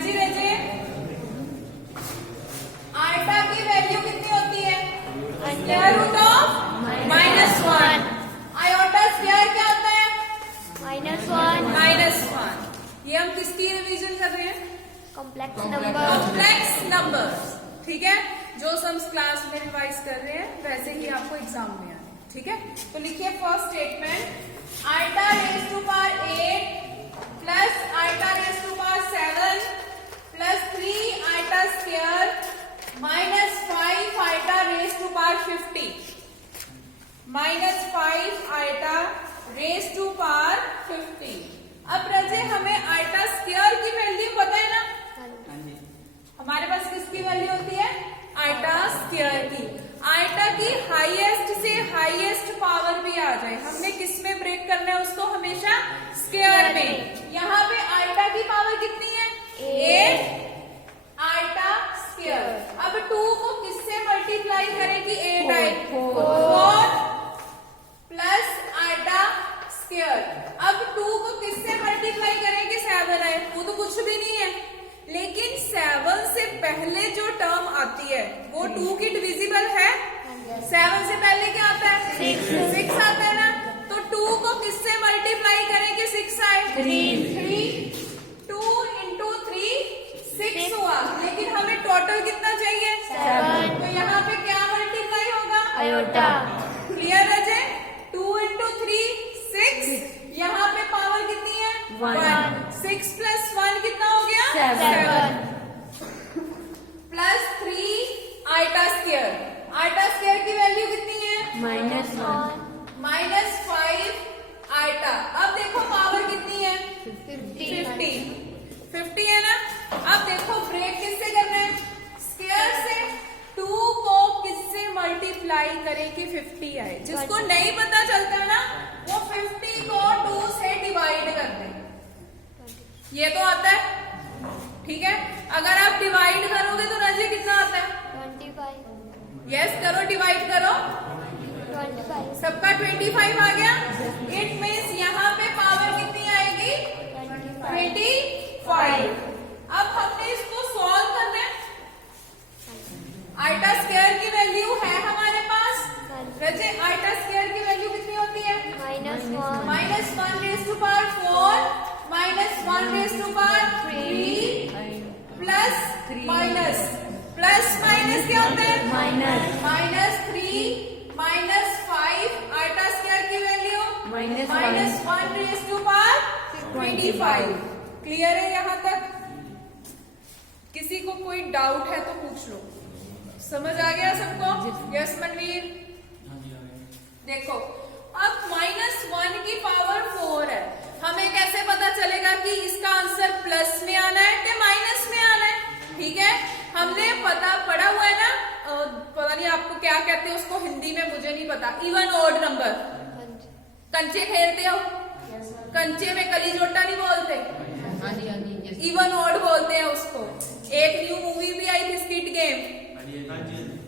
जी रजे, iota की value कितनी होती है? Square root of -1। Iota square क्या होता है? -1। ये हम किसकी रिवीजन कर रहे हैं? Complex number. Complex numbers. ठीक है, जो सम्स क्लास में रिवाइज कर रहे हैं वैसे ही आपको एग्जाम में आने। ठीक है, तो लिखिए first statement, iota raise to power 8 plus iota raise to power 7 plus 3 iota square minus 5 iota raise to power 50 minus 5 iota raise to power 50। अब रजे हमें आइटा स्क्वायर की वैल्यू पता है ना? हमारे पास किसकी वैल्यू होती है? आइटा स्क्वायर की। आइटा की हाईएस्ट से हाईएस्ट पावर भी आ जाए, हमने किस में ब्रेक करना है उसको? हमेशा स्क्वायर में। यहाँ पे आइटा की पावर कितनी है? 8 आइटा स्क्वायर। अब 2 को किससे मल्टीप्लाई करें कि 8 आए? 4 प्लस आइटा स्क्वायर। अब 2 को किससे मल्टीप्लाई करें कि 7 आए? वो तो कुछ भी नहीं है, लेकिन 7 से पहले जो टर्म आती है वो 2 की डिविजिबल है। 7 से पहले क्या आता है? 6 आता है ना। तो 2 को किससे मल्टीप्लाई करें कि 6 आए? 3। 2 इंटू 3 6 हुआ, लेकिन हमें टोटल कितना चाहिए? 7। तो यहाँ पे क्या मल्टीप्लाई होगा? आयोटा। क्लियर है जे? 2 इंटू 3 6। यहाँ पे पावर कितनी है? 1। 6 प्लस 1 कितना हो गया? 7 plus 3 iota square. Iota square की वैल्यू कितनी है? -1 माइनस 5 आइटा। अब देखो पावर कितनी है? 50 है ना। अब देखो ब्रेक किससे करना है? स्क्वायर से। 2 को किससे मल्टीप्लाई करें कि 50 आए? जिसको नहीं पता चलता ना वो 50 को 2 से डिवाइड कर दे। ये तो आता है। ठीक है, अगर आप डिवाइड करोगे तो रजे कितना आता है? 25। यस करो, डिवाइड करो। 25। सबका 25 आ गया। इट मीन्स यहाँ पे पावर कितनी आएगी? 25। अब हमने इसको सॉल्व करना है। आइटा स्क्वायर की वैल्यू है हमारे पास। रजे आइटा स्क्वायर की वैल्यू कितनी होती है? -1 raise to power 4 minus 1 raise to power 3 plus minus क्या होता है? -3 -5 आइटा स्क्वायर की value -1 raise to power 25। Clear है यहाँ तक? किसी को कोई डाउट है तो पूछ लो। समझ आ गया सबको? यस मनवीर? देखो अब -1 की पावर 4 है, हमें कैसे पता चलेगा कि इसका आंसर प्लस में आना है कि माइनस में आना है? ठीक है, हमने पता पढ़ा हुआ है ना, पता नहीं आपको क्या कहते हैं उसको हिंदी में, मुझे नहीं पता। Even odd number. कंचे खेलते हो? कंचे में कली जोटा नहीं बोलते, इवन ऑड बोलते हैं उसको। एक न्यू मूवी भी आई थी स्किट गेम,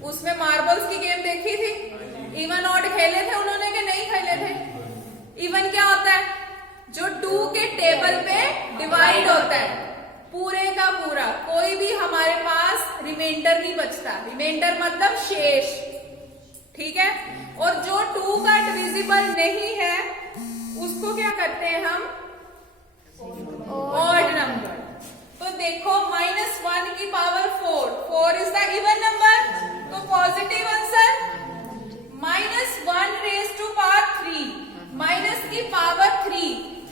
उसमें मार्बल्स की गेम देखी थी। इवन ऑड खेले थे उन्होंने कि नहीं खेले थे? इवन क्या होता है? जो 2 के टेबल पे डिवाइड होता है, पूरे का पूरा, कोई भी हमारे पास रिमाइंडर नहीं बचता। रिमाइंडर मतलब शेष। ठीक है, और जो 2 का डिविजिबल नहीं है उसको क्या करते हैं हम? Odd number. तो देखो -1 की power 4 is the even number, तो positive answer. -1 raise to power 3 minus की power 3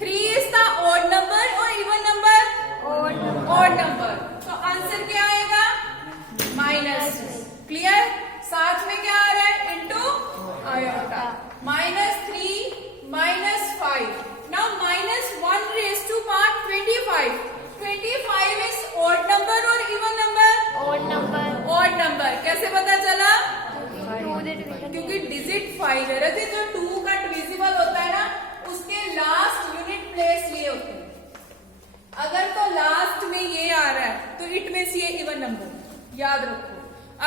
is the odd number और इवन नंबर? Odd number. तो आंसर क्या आएगा? -2। क्लियर? साथ में क्या आ रहा है? Into iota. -3 -5। Now -1 raise to power 25 is odd number और इवन नंबर? Odd number. कैसे पता चला? क्योंकि डिजिट 5 है। रजे जो 2 का डिविजिबल होता है ना उसके लास्ट यूनिट प्लेस लिए होते हैं। अगर तो लास्ट में ये आ रहा है तो इट मींस ये इवन नंबर, याद रखो।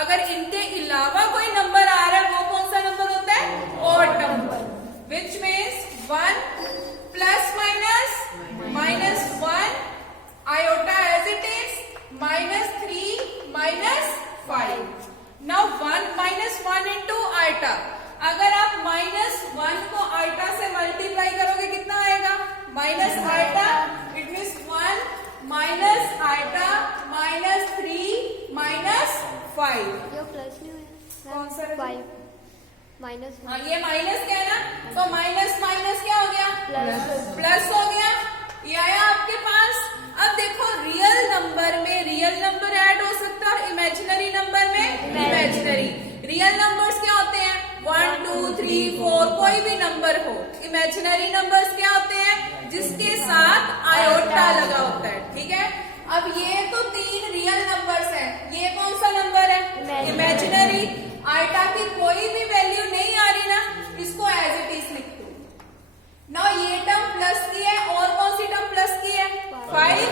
अगर इनके अलावा कोई नंबर आ रहा है वो कौन सा नंबर होता है? Odd number. Which means 1 plus minus -1 iota as it is minus iota minus 3 minus 5। ये प्लस नहीं हुआ कौन सा? 5 माइनस। हाँ, ये माइनस क्या है ना, तो माइनस माइनस क्या हो गया? प्लस हो गया। ये आया आपके पास। अब देखो रियल नंबर में रियल नंबर ऐड हो सकता है और इमेजिनरी नंबर में इमेजिनरी। रियल नंबर्स क्या होते हैं? 1 2 3 4 कोई भी नंबर हो। इमेजिनरी नंबर्स क्या होते हैं? जिसके साथ आयोटा लगा होता है। ठीक है, अब ये तो 3 रियल नंबर्स हैं, ये कौन सा नंबर है? इमेजिनरी। आइटा की कोई भी वैल्यू नहीं आ रही ना, इसको एज इट इज लिख दो ना। ये टर्म प्लस की है और कौन सी टर्म प्लस की है? 5।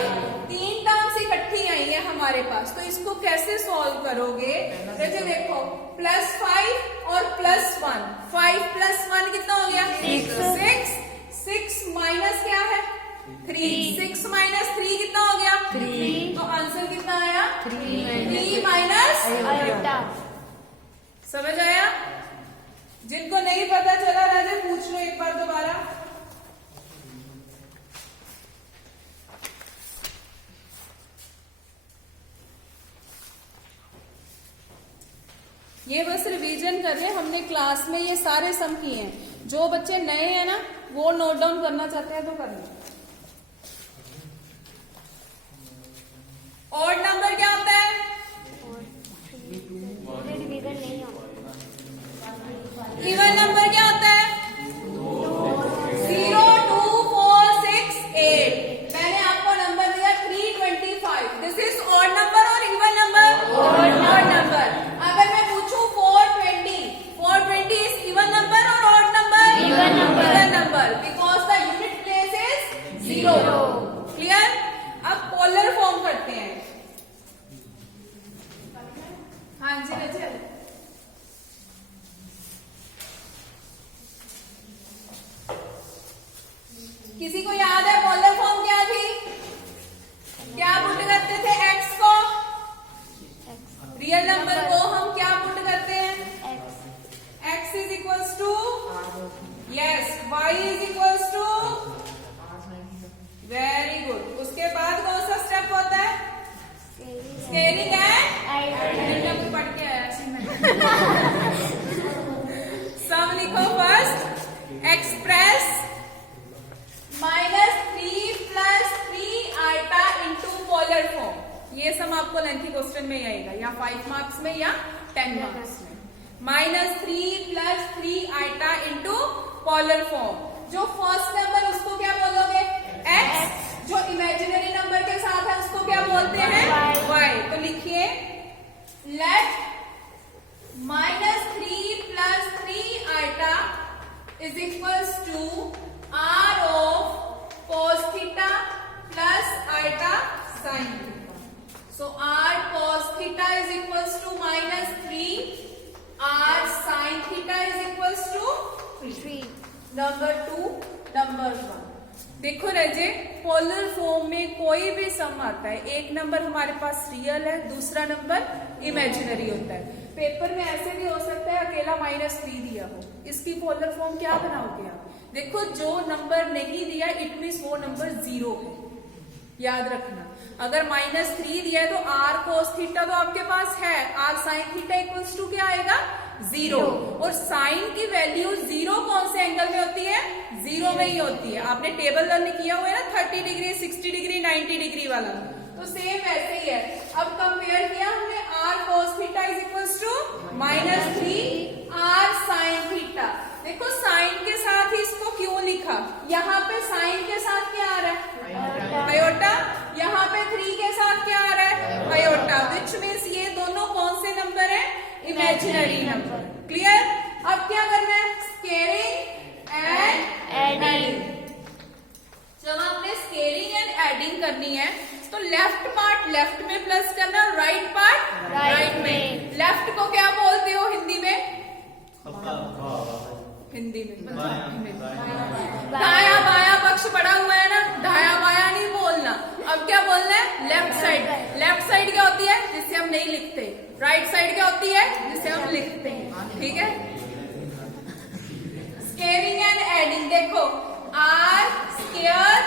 3 टर्म्स इकट्ठी आई है हमारे पास, तो इसको कैसे सॉल्व करोगे? जैसे देखो +5 और +1, 5 + 1 कितना हो गया? 6। 6 माइनस क्या है? 3। 6 माइनस 3 कितना हो गया? 3। तो आंसर कितना आया? 3 माइनस आयोटा। समझ आया? जिनको नहीं पता चला राजे पूछ लो एक बार दोबारा। ये बस रिवीजन कर रहे हैं, हमने क्लास में ये सारे सम किए हैं। जो बच्चे नए हैं ना वो नोट डाउन करना चाहते हैं तो कर लो। ऑड नंबर क्या होता है? डिवीजन नहीं होगा। इवन नंबर क्या होता है? 0 2 4 6 8। मैंने आपको नंबर दिया 325। दिस इज ऑड नंबर और इवन नंबर? Odd number. अगर मैं पूछूं 420 इज इवन नंबर और odd number? Even number, because the unit place is 0। Clear? अब पोलर फॉर्म करते हैं। हाँ जी रजल। किसी को याद है पोलर फॉर्म क्या थी? क्या पुट करते थे? x को, रियल नंबर को हम क्या पुट करते हैं? x is equals to, yes, y is equals to, very good. उसके बाद कौन सा स्टेप होता है? स्केलिंग एंड पढ़ के आया सम लिखो first. Express -3 + 3 iota into polar form. ये सम आपको लेंथी क्वेश्चन में ही आएगा, या 5 मार्क्स में या 10 मार्क्स में। -3 + 3 आइटा इंटू पोलर फॉर्म। जो फर्स्ट नंबर उसको क्या बोलोगे? x। जो इमेजिनरी नंबर के साथ है उसको क्या बोलते हैं? y। तो लिखिए let -3 + 3 iota is equals to r of cos theta plus iota sin theta. So r cos theta is equals to -3, r sin theta is equals to 3. Number 2, number 1। देखो रजे, पोलर फॉर्म में कोई भी सम आता है, एक number हमारे पास real है, दूसरा नंबर इमेजिनरी होता है। पेपर में ऐसे भी हो सकता है अकेला -3 दिया हो, इसकी पोलर फॉर्म क्या बनाओगे आप? देखो जो नंबर नहीं दिया इट मीन्स वो नंबर 0 है, याद रखना। अगर -3 दिया है तो r cos थीटा तो आपके पास है, r sin theta equals to क्या आएगा? 0। और साइन की वैल्यू 0 कौन से एंगल में होती है? 0 में ही होती है। आपने टेबल लर्न किया हुआ है ना, 30 डिग्री 60 डिग्री 90 डिग्री वाला, तो सेम वैसे ही है। अब कंपेयर किया हमने r cos theta is equals to -3 r sin theta. देखो साइन के साथ ही इसको क्यों लिखा? यहाँ पे साइन के साथ क्या आ रहा है? आयोटा। यहाँ पे 3 के साथ क्या आ रहा है? आयोटा। विच मीन्स ये दोनों कौन से नंबर है? Imaginary number. क्लियर? अब क्या करना है? Scaling and adding. जब आपने स्केलिंग एंड एडिंग करनी है तो लेफ्ट पार्ट लेफ्ट में प्लस करना, राइट पार्ट राइट में। लेफ्ट को क्या बोलते हो हिंदी में? हिंदी में दाया बाया पक्ष पड़ा हुआ है ना, दाया बाया नहीं बोलना। अब क्या बोलना है? Left side. लेफ्ट साइड क्या होती है? जिसे हम नहीं लिखते। राइट साइड क्या होती है? जिसे हम लिखते हैं। ठीक है? स्केलिंग एंड एडिंग देखो, r²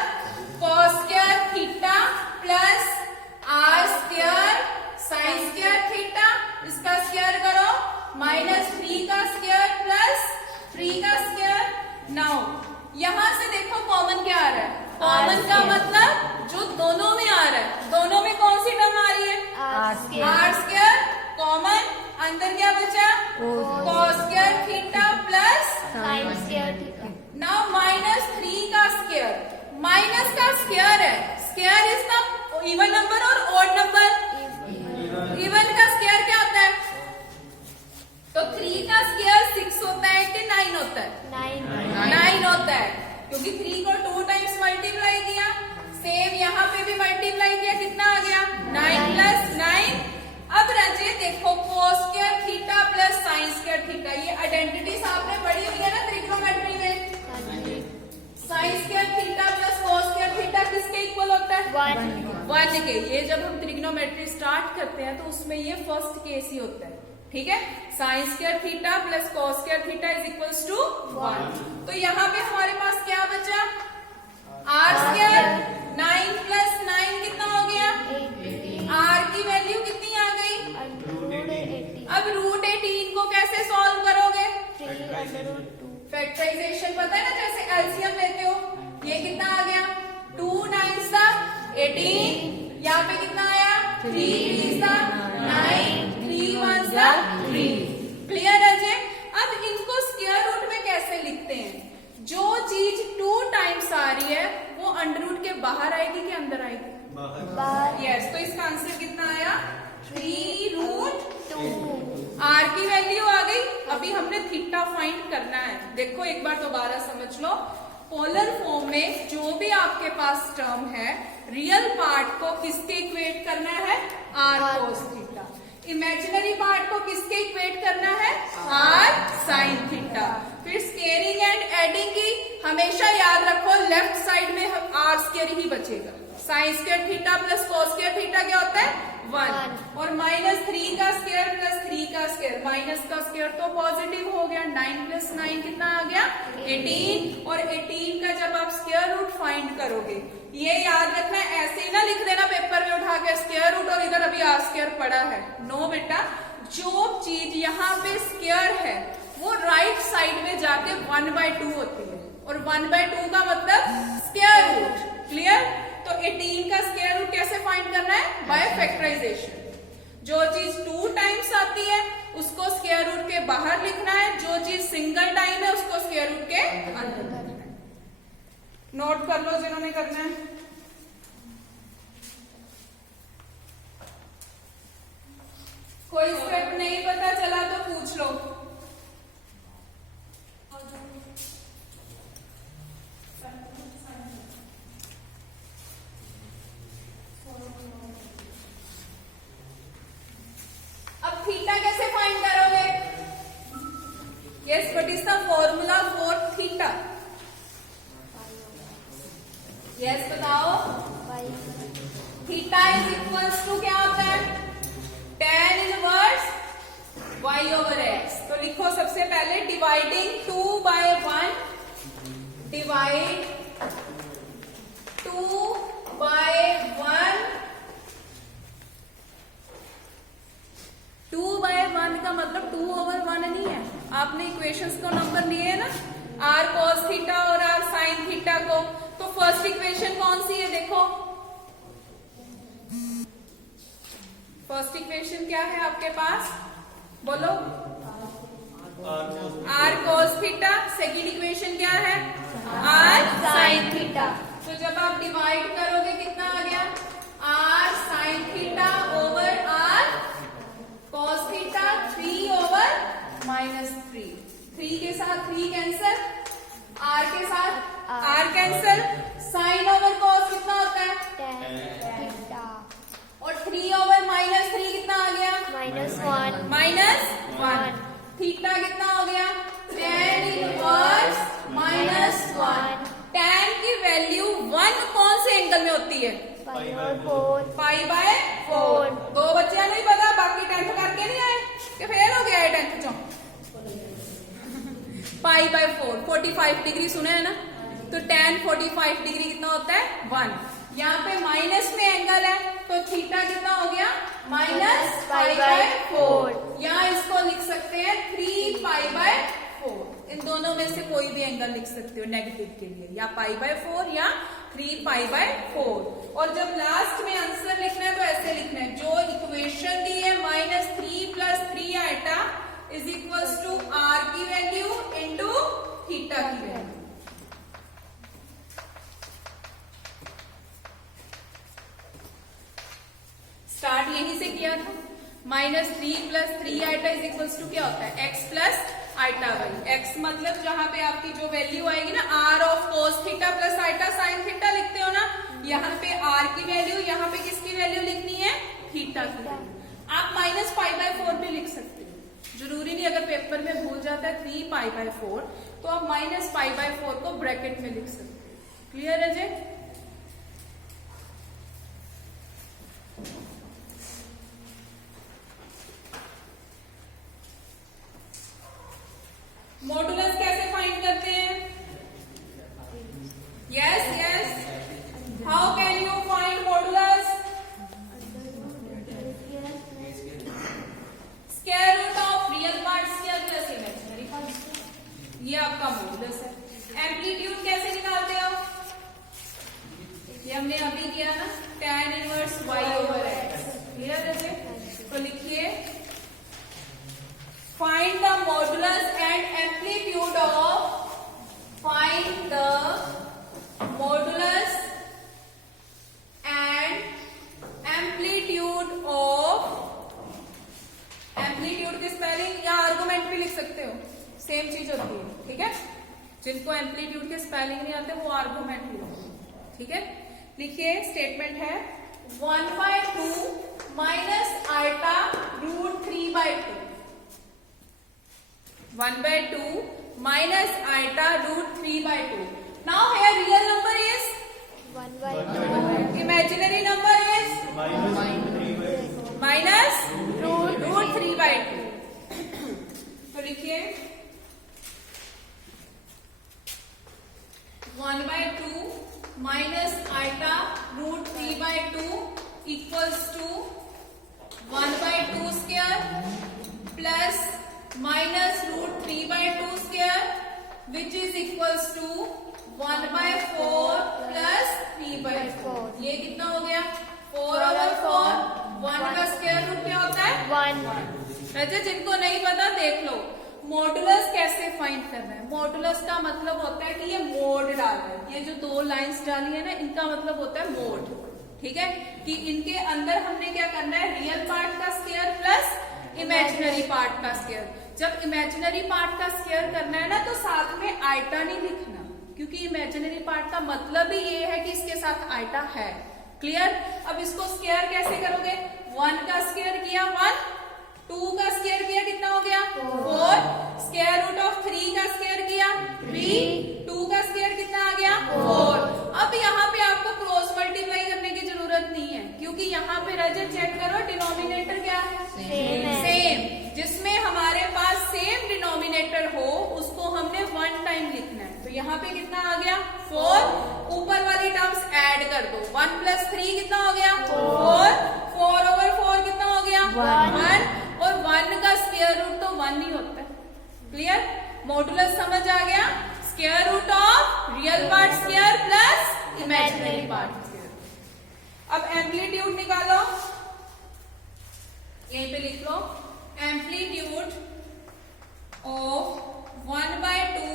cos² theta plus minus का स्क्वायर है, square is the even number और ऑड नंबर, इवन का स्क्वायर क्या होता है? तो 3 का स्क्वायर 6 होता है कि 9 होता है? 9 होता है, क्योंकि 3 को 2 टाइम्स मल्टीप्लाई किया, सेम यहाँ पे भी मल्टीप्लाई किया, कितना आ गया? 9 प्लस 9। अब रजे देखो cos square theta plus sign square theta, ये आइडेंटिटीज आपने पढ़ी हुई है ना ट्रिग्नोमेट्री में। Sign square theta plus cos square theta किसके इक्वल होता है? 1 के। ये जब हम ट्रिग्नोमेट्री स्टार्ट करते हैं तो उसमें ये फर्स्ट केस ही होता है, ठीक है। Sine square theta plus cos square theta is equals to 1। तो यहाँ पे हमारे पास क्या बचा? आर स्क्वायर, 9 प्लस 9 कितना हो गया? आर की वैल्यू कितनी आ गई? अब रूट 18 को कैसे सॉल्व करोगे? फैक्टराइजेशन पता है ना, जैसे एलसीएम लेते हो, ये कितना आ गया? 2 9 सा 18, यहाँ पे कितना आया? 3 3 सा 9, 3 1 सा 3। क्लियर है जी? अब इनको स्क्वायर रूट में कैसे लिखते हैं? जो चीज 2 टाइम्स आ रही है वो अंडर रूट के बाहर आएगी कि अंदर आएगी? बाहर। यस, तो इसका आंसर कितना आया? 3√2। आर की वैल्यू आ गई। अभी हमने थीटा फाइंड करना है। देखो एक बार दोबारा समझ लो, पोलर फॉर्म में जो भी आपके पास टर्म है, रियल पार्ट को किसके इक्वेट करना है? R cos theta. Imaginary part को किसके इक्वेट करना है? R sine theta. फिर स्केयरिंग एंड एडिंग की हमेशा याद रखो, लेफ्ट साइड में आर स्केयर ही बचेगा। Sine square theta plus cos square theta क्या होता है? 1। और -3 का स्क्वायर प्लस 3 का स्क्वायर, माइनस का स्क्वायर तो पॉजिटिव हो गया। 9 प्लस 9 कितना आ गया? 18। और 18 का जब आप स्क्वायर रूट फाइंड करोगे, ये याद रखना, ऐसे ही ना लिख देना पेपर में उठा के स्क्वायर रूट और इधर अभी आर स्क्वायर पड़ा है। नो बेटा, जो चीज यहाँ पे स्क्वायर है वो राइट साइड में जाके 1/2 होती है, और 1/2 का मतलब स्क्वायर रूट। क्लियर? तो 18 का स्क्वायर रूट कैसे फाइंड करना है? By factorization. जो चीज 2 टाइम्स आती है उसको स्क्वायर रूट के बाहर लिखना है, जो चीज सिंगल टाइम है उसको स्क्वायर रूट के अंदर लिखना है। नोट कर लो जिन्होंने करना है। कोई स्टेप नहीं पता चला तो पूछ लो। अब थीटा कैसे फाइंड करोगे? Yes, what is the formula for theta? Yes, बताओ। थीटा इज इक्वल्स टू क्या होता है? tan inverse y/x। तो लिखो सबसे पहले, डिवाइडिंग 2/1, डिवाइड 2/1। 2/1 का मतलब 2/1 नहीं है। आपने इक्वेशंस को नंबर लिए है ना, r cos थीटा और r sin थीटा को। तो फर्स्ट इक्वेशन कौन सी है? देखो फर्स्ट इक्वेशन क्या है आपके पास? बोलो। r cos theta. Second equation क्या है? r sin theta. तो जब आप डिवाइड करोगे कितना आ गया? r sin theta over r cos theta, 3 over -3। 3 के साथ 3 कैंसल, r के साथ r cancel. Sine over cos कितना होता है? और 3 ओवर -3 कितना आ गया? -1। थीटा कितना हो गया? tan inverse -1। tan की वैल्यू 1 कौन से एंगल में होती है? π/4। 2 बच्चियां नहीं पता, बाकी 10th करके नहीं आए कि फेल हो गया है 10th चो? π/4 45 डिग्री सुना है ना, तो tan 45 डिग्री कितना होता है? 1। यहाँ पे माइनस में एंगल है तो थीटा कितना हो गया? -π/4। यहाँ इसको लिख सकते हैं 3π/4। इन दोनों में से कोई भी एंगल लिख सकते हो नेगेटिव के लिए, या π/4 या 3π/4। और जब लास्ट में आंसर लिखना है तो ऐसे लिखना है, जो इक्वेशन दी है -3 + 3 iota is equals to r की वैल्यू इंटू थीटा की वैल्यू। यहीं से किया था। -3 + 3 आइटा इज इक्वल्स टू क्या होता है, x + आइटा वाई। x मतलब जहां पे आपकी जो वैल्यू आएगी ना, r of cos theta + iota sin theta लिखते हो ना, यहाँ पे r की वैल्यू, यहाँ पे किसकी वैल्यू लिखनी है, थीटा की वैल्यू। आप -π/4 भी लिख सकते हो, जरूरी नहीं। अगर पेपर में भूल जाता है 3π/4 तो आप -π/4 को ब्रैकेट में लिख सकते हो। क्लियर है जी? मॉडुलस कैसे फाइंड करते हैं? Yes yes, how can you find modulus? Square root of real part square plus imaginary part, ये आपका मॉडुलस है। एम्पलीट्यूड कैसे निकालते हो? ये हमने अभी किया ना, tan इनवर्स y/x। क्लियर है? तो लिखिए, find the modulus and amplitude of, find the modulus and amplitude of, amplitude की स्पेलिंग या आर्गुमेंट भी लिख सकते हो, सेम चीज होती है। ठीक है, जिनको एम्पलीट्यूड के स्पेलिंग नहीं आते वो आर्गुमेंट लिखो। ठीक है, लिखिए, स्टेटमेंट है 1/2 minus iota root 3/2, 1/2 minus iota root 3/2. Now here real number is 1/2. imaginary number is minus root 3/2. तो लिखिए 1/2 minus iota root 3/2 equals to 1/2 square plus minus root 3/2 square which is equals to 1/4 plus 3/4। ये कितना हो गया, 4/4। 1 का square root क्या होता है, 1। अच्छा, जिनको नहीं पता देख लो, मॉडुलस कैसे फाइंड करना है। मॉडुलस का मतलब होता है कि ये मोड डाल रहा है, ये जो 2 लाइंस डाली है ना, इनका मतलब होता है मोड। ठीक है, कि इनके अंदर हमने क्या करना है, रियल पार्ट का स्क्वायर प्लस इमेजिनरी पार्ट का स्क्वायर। जब इमेजिनरी पार्ट का स्क्वायर करना है ना, तो साथ में आइटा नहीं लिखना, क्योंकि इमेजिनरी पार्ट का मतलब ही ये है कि इसके साथ आइटा है। क्लियर? अब इसको स्क्वायर कैसे करोगे, 1 का स्क्वायर किया 1, 2 का स्क्वायर किया कितना हो गया 4, स्क्वायर रूट ऑफ 3 का स्क्वायर किया 3, 2 का स्क्वायर कितना आ गया 4। अब यहाँ पे आपको क्रॉस मल्टीप्लाई करने की जरूरत नहीं है, क्योंकि यहाँ पे रजत चेक करो, डिनोमिनेटर क्या है, सेम। जिसमें हमारे पास सेम डिनोमिनेटर हो उसको हमने 1 टाइम लिखना है। तो यहाँ पे कितना आ गया 4, ऊपर वाली टर्म्स ऐड कर दो, 1 + 3 कितना हो गया 4, 4/4 कितना हो गया 1, और 1 का स्क्वायर रूट तो 1 ही होता है। क्लियर? मॉडुलस समझ आ गया, square root of real part square plus imaginary part square. अब एम्पलीट्यूड निकालो, यहीं पे लिख लो, amplitude of 1/2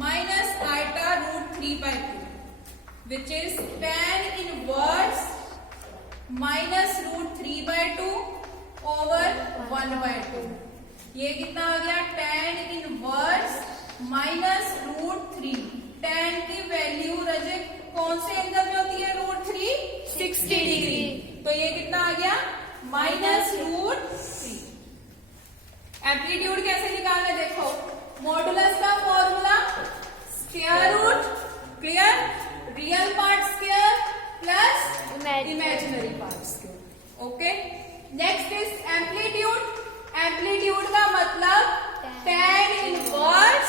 minus iota root 3/2 which is tan inverse minus root 3/2 over 1/2। ये कितना आ गया, tan inverse minus root 3। tan की वैल्यू रजत कौन से एंगल में होती है, root 3 60 डिग्री, तो ये कितना आ गया -√3। एम्पलीट्यूड कैसे निकालना, देखो, मॉडुलस का formula square root, clear, real part square plus imaginary part square. Okay, next is amplitude. Amplitude का मतलब tan inverse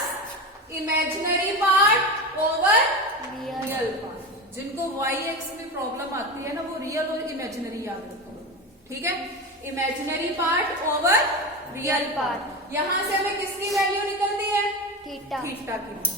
imaginary part over real part. जिनको y/x में प्रॉब्लम आती है ना, वो रियल और इमेजिनरी याद रखो। ठीक है, imaginary part over real part. यहां से हमें किसकी वैल्यू निकलती है, थीटा। थीटा की।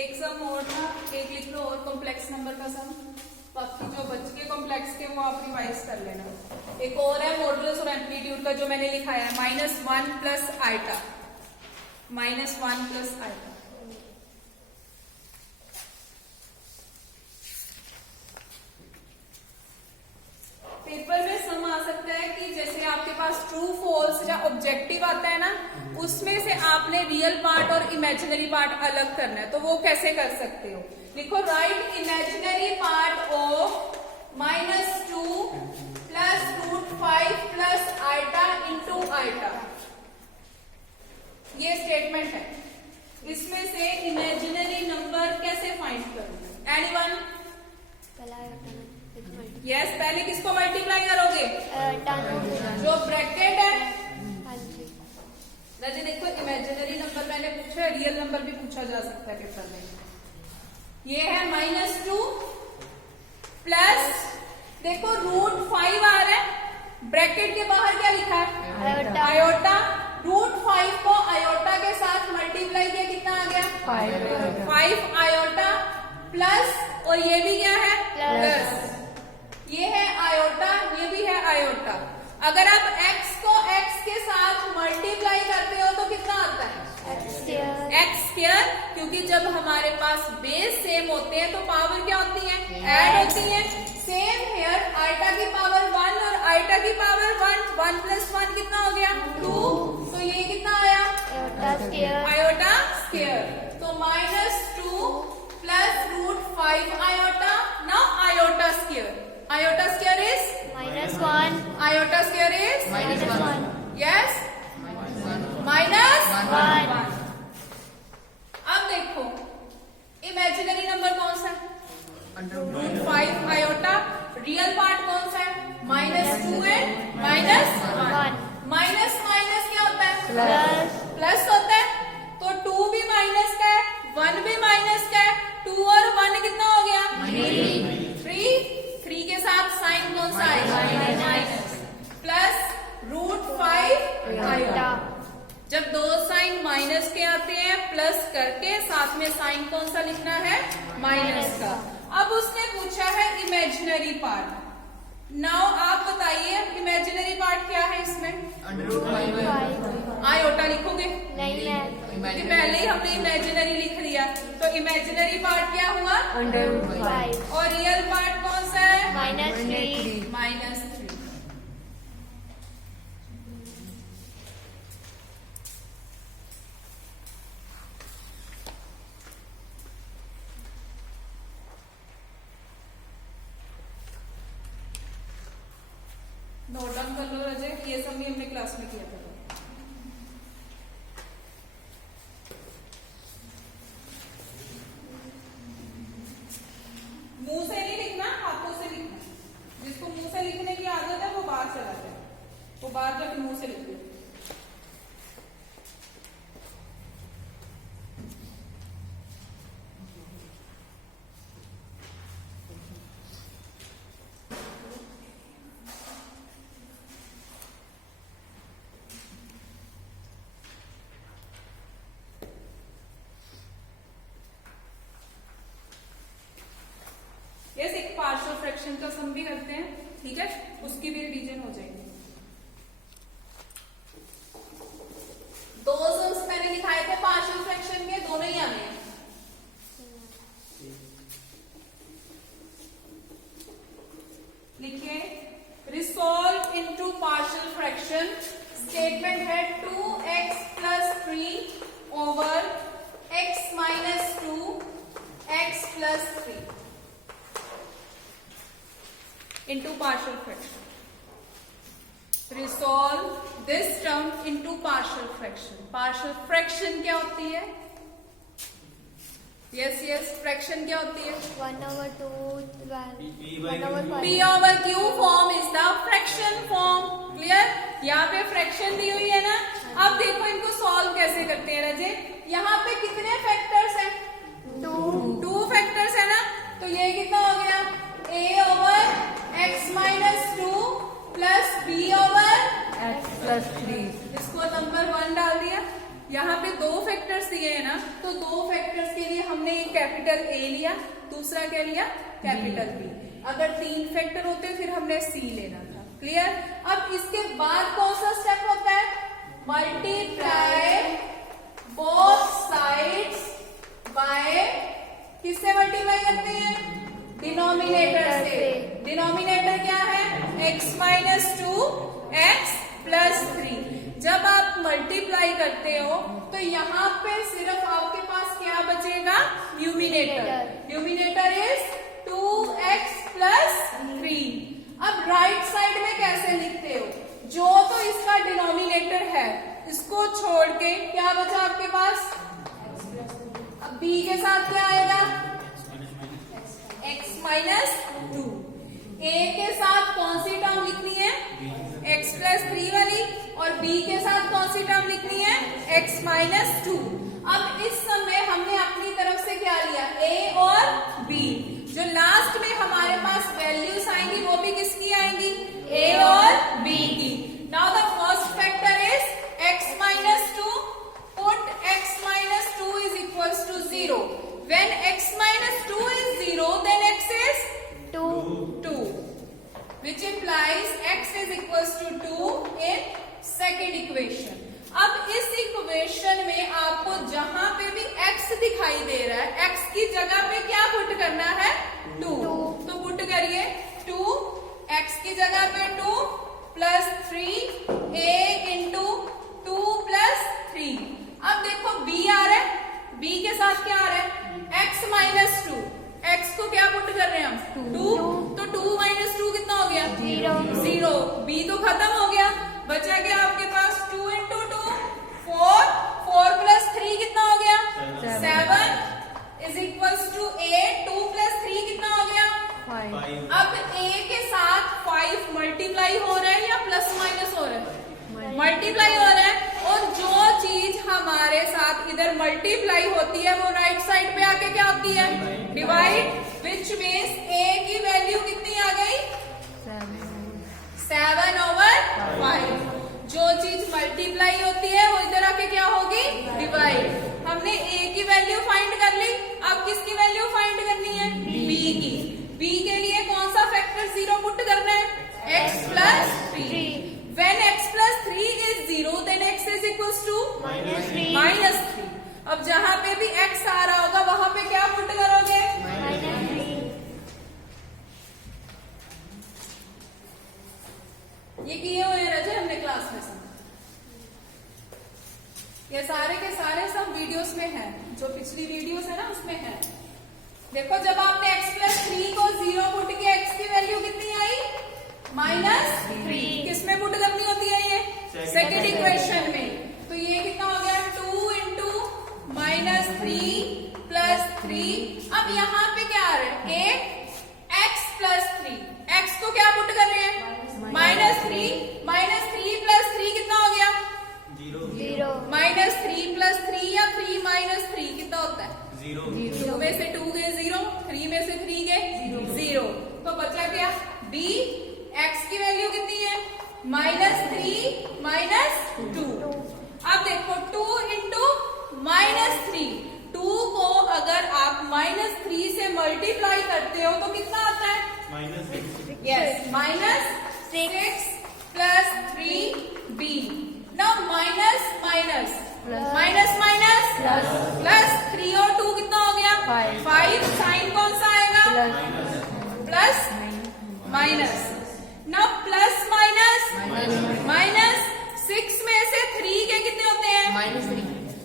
एक सम और था, एक लिख लो और कॉम्प्लेक्स नंबर का सम, बाकी जो बच के कॉम्प्लेक्स के वो आप रिवाइज कर लेना। एक और है मॉडुलस और एम्पलीट्यूड का जो मैंने लिखाया है -1 plus iota, -1 plus iota. Paper में सम आ सकता है कि जैसे आपके पास ट्रू फॉल्स या ऑब्जेक्टिव आता है ना, उसमें से आपने रियल पार्ट और इमेजिनरी पार्ट अलग करना है, तो वो कैसे कर सकते हो? लिखो write imaginary part of -2 plus √5 plus iota into iota. ये स्टेटमेंट है, इसमें से इमेजिनरी नंबर कैसे फाइंड करोगे? एनीवन? यस, पहले किसको मल्टीप्लाई करोगे? जो ब्रैकेट है। राजे देखो, इमेजिनरी नंबर मैंने पूछा है, रियल नंबर भी पूछा जा सकता है पेपर में। ये है -2 प्लस, देखो √5 आ रहा है, ब्रैकेट के बाहर क्या लिखा है? आयोटा। √5 को आयोटा के साथ मल्टीप्लाई किया, कितना आ गया? 5 आयोटा प्लस, और ये भी क्या है? प्लस। ये है आयोटा, ये भी है आयोटा। अगर आप x को x के साथ मल्टीप्लाई करते हो तो कितना आता है? x स्क्वायर, क्योंकि जब हमारे पास बेस सेम होते हैं तो पावर क्या होती है? ऐड होती है। सेम हेयर, आइटा की पावर 1 और आइटा की पावर 1, 1 प्लस 1 कितना हो गया? 2। तो ये कितना आया? Iota square. तो -2 plus √5 iota. Now iota square, iota square is -1. iota square is -1. yes -1। अब देखो इमेजिनरी नंबर कौन सा है? √5 आयोटा। रियल पार्ट कौन सा है? -2 एंड -1। माइनस माइनस क्या होता है? प्लस होता है। तो 2 भी माइनस का है, 1 भी माइनस का है। 2 और 1 कितना हो गया? 3। 3 के साथ साइन कौन सा आएगा? माइनस। Plus √5 iota. जब दो साइन माइनस के आते हैं, प्लस करके साथ में साइन कौन सा लिखना है? माइनस का। अब उसने पूछा है इमेजिनरी पार्ट। नाउ आप बताइए इमेजिनरी पार्ट क्या है इसमें? आयोटा लिखोगे? नहीं है, पहले ही हमने इमेजिनरी लिख लिया, तो इमेजिनरी पार्ट क्या हुआ? √5। और रियल पार्ट कौन सा है? -3। -3। नोट डाउन कर लो रजे, ये सब भी हमने क्लास में किया था। मुंह से नहीं लिखना, हाथों से लिखना। जिसको मुंह से लिखने की आदत है वो बाहर चला जाए, वो बाहर जाकर मुंह से लिख लो। यस, एक पार्शियल फ्रैक्शन का सम भी करते हैं, ठीक है? उसकी भी रिवीजन हो जाएगी। दो सम्स मैंने लिखाए थे पार्शियल फ्रैक्शन में, दोनों ही आने हैं। लिखिए resolve into partial fraction. Statement है 2x + 3 over x - 2 x + 3 into partial fraction. Resolve this term into partial fraction. Partial fraction क्या होती है? Yes, fraction क्या होती है? 1/2 P over Q form is the fraction form. Clear? यहाँ पे fraction दी हुई है ना। अब देखो इनको solve कैसे करते हैं रजे। यहाँ पे कितने factors हैं? 2 factors है ना। तो ये कितना हो गया? A over x - 2 plus b over x + 3। इसको नंबर 1 डाल दिया। यहाँ पे 2 फैक्टर्स दिए हैं ना, तो 2 फैक्टर्स के लिए हमने एक कैपिटल A लिया, दूसरा क्या लिया? Capital B। अगर 3 फैक्टर होते फिर हमने C लेना था। क्लियर। अब इसके बाद कौन सा स्टेप होता है? मल्टीप्लाई बोथ साइड्स बाय, किससे मल्टीप्लाई करते हैं? डिनोमिनेटर से। डिनोमिनेटर क्या है? x minus 2 x plus 3। जब आप मल्टीप्लाई करते हो तो यहाँ पे सिर्फ आपके पास क्या बचेगा? Numerator. Numerator is 2x plus 3। अब राइट साइड में कैसे लिखते हो? जो तो इसका डिनोमिनेटर है इसको छोड़ के क्या बचा आपके पास? अब b के साथ क्या आएगा? x minus 2। a के साथ कौन सी टर्म लिखनी है? x प्लस 3 वाली। और b के साथ कौन सी टर्म लिखनी है? x minus 2। अब इस समय हमने अपनी तरफ से क्या लिया? a और b। जो लास्ट में हमारे पास वैल्यूज आएंगी वो भी किसकी आएंगी? a और b की। Now the first factor is x minus 2। Put x minus 2 is equals to 0। When x minus 2 is 0, then x is 2, which implies x is equals to 2 in second equation. अब इस equation में आपको जहां पे भी x दिखाई दे रहा है, x की जगह पे क्या पुट करना है? 2। तो पुट करिए 2, x की जगह पे 2 प्लस 3 a इंटू 2 प्लस 3। अब देखो b आ रहा है, b के साथ क्या आ रहा है? x minus 2। x को क्या पुट कर रहे हैं हम? 2। तो 2 माइनस 2 कितना हो गया? 0। b तो खत्म हो गया, बचा गया आपके पास 2 इंटू 2 4। 4 प्लस 3 कितना हो गया? 7 इज इक्वल्स टू 8। 2 प्लस 3 कितना हो गया? 5. अब a के साथ 5 मल्टीप्लाई हो रहा है या प्लस माइनस हो रहा है? मल्टीप्लाई हो रहा है। और जो चीज हमारे साथ इधर मल्टीप्लाई होती है वो राइट साइड पे आके क्या होती है? डिवाइड। विच मीन्स a की वैल्यू कितनी आ गई? 7/5। जो चीज मल्टीप्लाई होती है वो इधर आके क्या होगी? डिवाइड। हमने a की वैल्यू फाइंड कर ली, अब किसकी वैल्यू फाइंड करनी है? b की। b के लिए कौन सा फैक्टर 0 पुट करना है? x plus 3। When x plus 3 is 0, then x is equals to minus 3. अब जहां पे भी x आ रहा होगा वहां पे क्या पुट करोगे? ये किए हुए हैं रजे हमने क्लास में सब। ये सारे के सारे सब वीडियोस में है, जो पिछली वीडियोस है ना उसमें है। देखो जब आपने x plus 3 को 0 पुट किया, x की वैल्यू कितनी आई? -3। किसमें पुट करनी होती है ये? सेकेंड इक्वेशन में। तो ये कितना हो गया? 2 इंटू -3 प्लस 3। अब यहाँ पे क्या आ रहा है? x plus 3। x को क्या पुट कर रहे हैं? -3 प्लस 3 कितना हो गया? 0। -3 प्लस 3 या 3 माइनस 3 कितना होता है? 0. 2 में से 2 गए 0, 3 में से 3 गए 0। तो बचा क्या? b। x की वैल्यू कितनी है? -3 - 2। अब देखो 2 इंटू -3। 2 को अगर आप -3 से मल्टीप्लाई करते हो तो कितना आता है? Yes, -6 plus 3b। Now minus minus plus 3 और 2 कितना हो गया? 5। साइन कौन सा आएगा? Plus minus. Now plus minus 6 में से 3 के कितने होते हैं?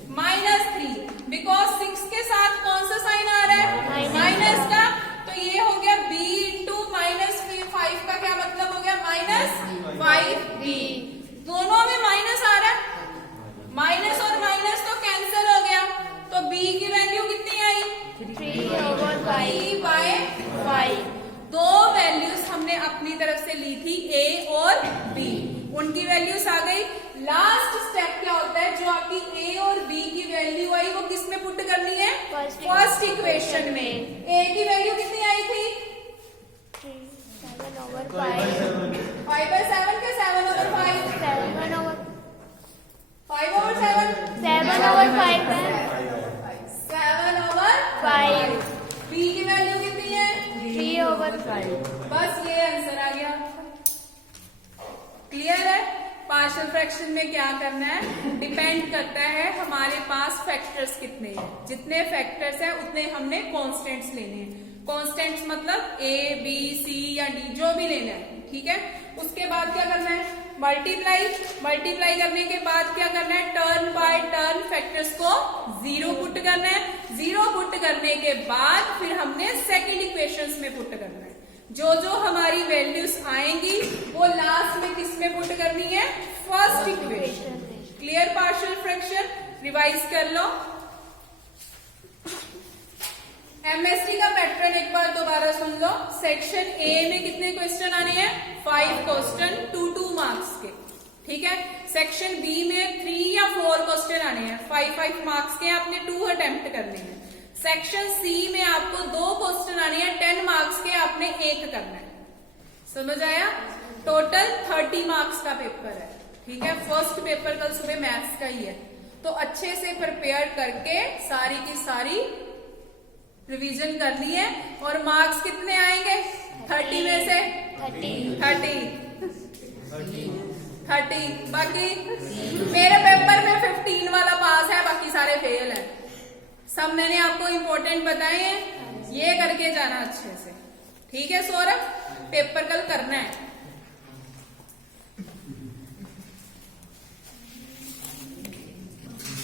-3। बिकॉज 6 के साथ कौन सा साइन आ रहा है? माइनस का। तो ये हो गया b इंटू -5 का क्या मतलब हो गया? -5b। दोनों में माइनस आ रहा है, माइनस और माइनस तो कैंसिल हो गया। तो b की वैल्यू कितनी आई? 3/5। दो वैल्यूज हमने अपनी तरफ से ली थी a और b, उनकी वैल्यूज आ गई। लास्ट स्टेप क्या होता है? जो आपकी a और b की वैल्यू आई वो किस में पुट करनी है? फर्स्ट इक्वेशन में। a की वैल्यू कितनी आई थी? 7/5। 5/7 के 7/5? 5/7? 7/5 है। 7/5। b की वैल्यू पार्शियल फ्रैक्शन में क्या करना है, डिपेंड करता है हमारे पास फैक्टर्स कितने हैं। जितने फैक्टर्स हैं उतने हमने कॉन्स्टेंट्स लेने हैं। कॉन्स्टेंट्स मतलब ए बी सी या डी जो भी लेना है, ठीक है। उसके बाद क्या करना है, मल्टीप्लाई करने के बाद क्या करना है, टर्न बाय टर्न फैक्टर्स को 0 पुट करना है। 0 पुट करने के बाद फिर हमने सेकेंड इक्वेशंस में पुट करना है। जो जो हमारी वैल्यूज आएंगी वो लास्ट में किस में पुट करनी है, first equation. Clear partial fraction, revise कर लो। एमएसटी का पैटर्न एक बार दोबारा सुन लो। सेक्शन ए में कितने क्वेश्चन आने हैं, 5 क्वेश्चन 2 मार्क्स के, ठीक है। सेक्शन बी में 3 या 4 क्वेश्चन आने हैं, 5 मार्क्स के, आपने 2 अटेम्प्ट करने हैं। सेक्शन सी में आपको 2 क्वेश्चन आने हैं 10 मार्क्स के, आपने 1 करना है। समझ आया? टोटल 30 मार्क्स का पेपर है, ठीक है। फर्स्ट पेपर कल सुबह मैथ्स का ही है, तो अच्छे से प्रिपेयर करके सारी की सारी रिवीजन करनी है। और मार्क्स कितने आएंगे 30 में से, 30। बाकी मेरे पेपर में 15 वाला पास है, बाकी सारे फेल है। सब मैंने आपको इम्पोर्टेंट बताए हैं, ये करके जाना अच्छे से, ठीक है। सौरभ पेपर कल करना है।